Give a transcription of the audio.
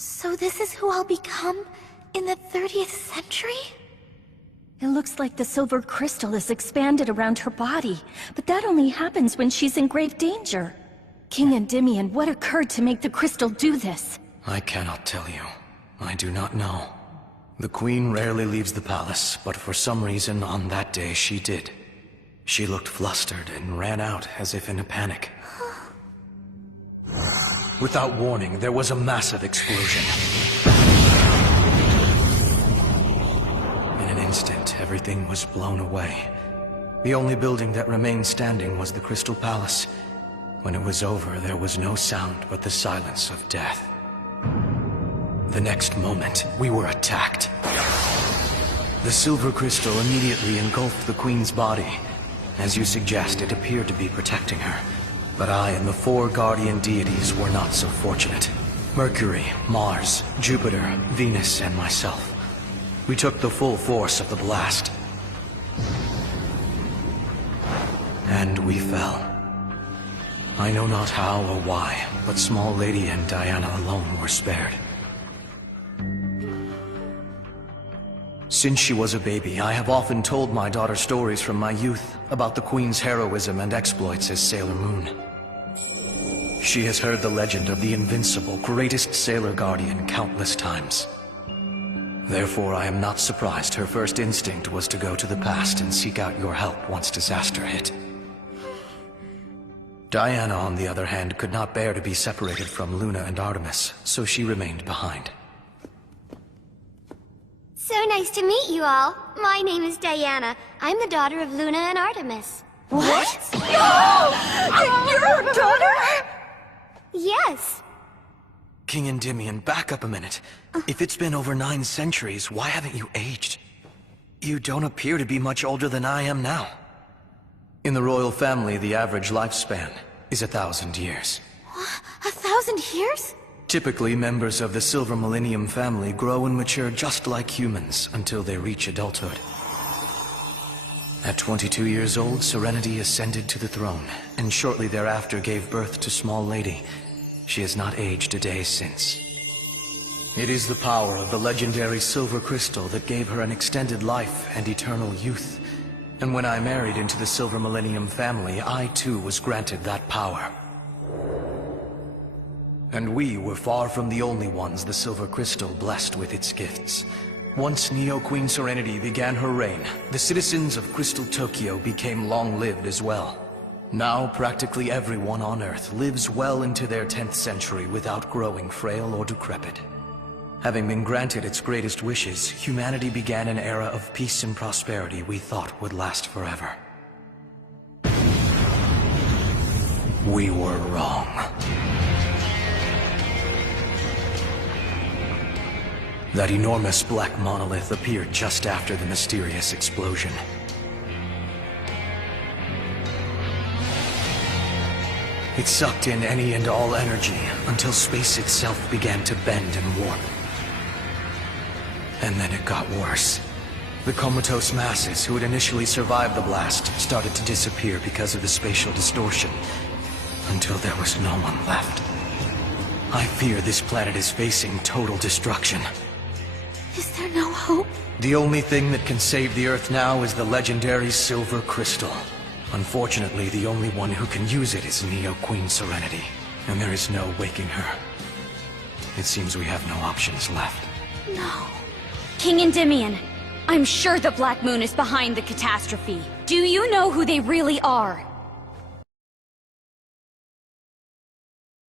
So this is who I'll become in the 30th century? It looks like the silver crystal is expanded around her body, but that only happens when she's in grave danger. King Endymion, what occurred to make the crystal do this? I cannot tell you. I do not know. The Queen rarely leaves the palace, but for some reason on that day she did. She looked flustered and ran out as if in a panic. Without warning, there was a massive explosion. In an instant, everything was blown away. The only building that remained standing was the Crystal Palace. When it was over, there was no sound but the silence of death. The next moment, we were attacked. The silver crystal immediately engulfed the Queen's body. As you suggest, it appeared to be protecting her. But I and the 4 guardian deities were not so fortunate. Mercury, Mars, Jupiter, Venus, and myself. We took the full force of the blast. And we fell. I know not how or why, but Small Lady and Diana alone were spared. Since she was a baby, I have often told my daughter stories from my youth about the Queen's heroism and exploits as Sailor Moon. She has heard the legend of the invincible, greatest sailor guardian countless times. Therefore, I am not surprised her first instinct was to go to the past and seek out your help once disaster hit. Diana, on the other hand, could not bear to be separated from Luna and Artemis, so she remained behind. So nice to meet you all. My name is Diana. I'm the daughter of Luna and Artemis. What? No! You're her daughter? Yes. King Endymion, back up a minute. If it's been over 9 centuries, why haven't you aged? You don't appear to be much older than I am now. In the royal family, the average lifespan is 1,000 years. 1,000 years? Typically, members of the Silver Millennium family grow and mature just like humans until they reach adulthood. At 22 years old, Serenity ascended to the throne, and shortly thereafter gave birth to Small Lady. She has not aged a day since. It is the power of the legendary silver crystal that gave her an extended life and eternal youth. And when I married into the Silver Millennium family, I too was granted that power. And we were far from the only ones the silver crystal blessed with its gifts. Once Neo-Queen Serenity began her reign, the citizens of Crystal Tokyo became long-lived as well. Now practically everyone on Earth lives well into their 10th century without growing frail or decrepit. Having been granted its greatest wishes, humanity began an era of peace and prosperity we thought would last forever. We were wrong. That enormous black monolith appeared just after the mysterious explosion. It sucked in any and all energy until space itself began to bend and warp. And then it got worse. The comatose masses who had initially survived the blast started to disappear because of the spatial distortion, until there was no one left. I fear this planet is facing total destruction. Is there no hope? The only thing that can save the Earth now is the legendary silver crystal. Unfortunately, the only one who can use it is Neo-Queen Serenity, and there is no waking her. It seems we have no options left. No. King Endymion, I'm sure the Black Moon is behind the catastrophe. Do you know who they really are?